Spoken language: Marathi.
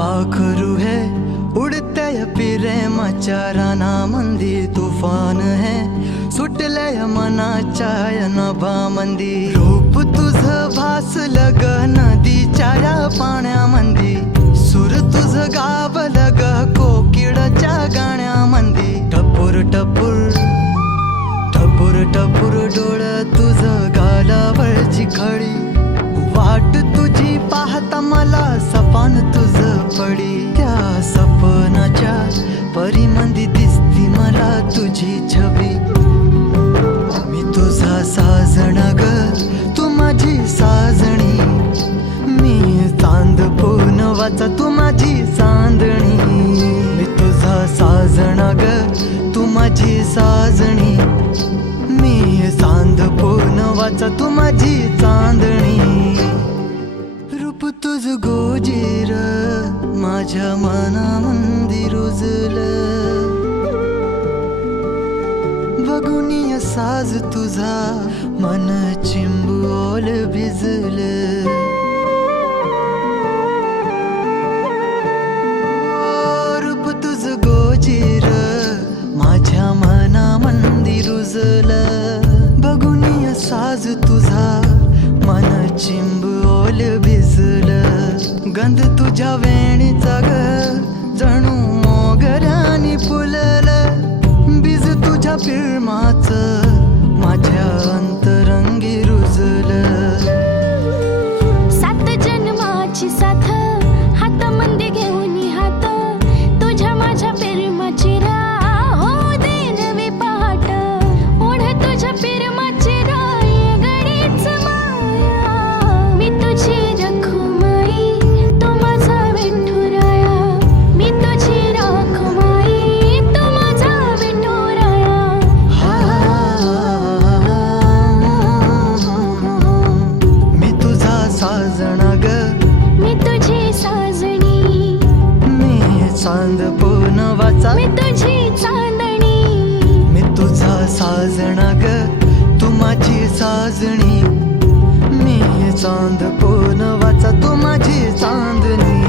पाखरू है उडते प्रेमाच्या रानामंदी, तुफान है सुटलय मनाच्या नभामंदी. रूप तुझं भासलं ग नदीच्या या पाण्यामंदी, सूर तुझं गावलं ग कोकिळच्या गाण्यामंदी. टपूर टपूर टपूर टपूर डोळं तुझं गालावरची खळी, वाट तुझी पाहता मला सपान तुझं पडी. त्या सपनाच्या परीमंदी दिसती मला तुझी छबी. मी तुझा साजणा ग तू माझी साजणी, मी चांद पूनवाचा तू माझी चांदणी. मी तुझा साजणा ग तू माझी साजणी, मी चांद पूनवाचा तू माझी चांदणी. रूप तुझ गोजीर माझ्या मनामंदी रुजलं, बघुनिय साज तुझा मन चिंबोल भिजलं. रूप तुझ गोजीर माझ्या मनामंदी रुजलं, बघुनिय साज तुझा मन चिंबोल भिजलं. गंध तुझ्या वेणीचा ग जणू मोगऱ्यानी फुललं, बीज तुझ्या प्रेमाचं माझ्या अंतरंगी रुजलं. सात जन्माची साथ हातामध्ये घेऊन हात, तुझ्या माझ्या प्रेमाची राह हो दे नवी पहाट. ओढ तुझ्या प्रेमाची राह ये गडीच माया, मी तुझी रखुमाई तू माझा विठुराया. मी तुझी रखुमाई तू माझा विठुराया. मी तुझा साजणा ग मी तुझी साजणी, मी चांद पूनवाचा मी तुझी चांदणी. मी तुझा साजणा ग तू माझी साजणी, मी चांद पूनवाचा तू माझी चांदणी.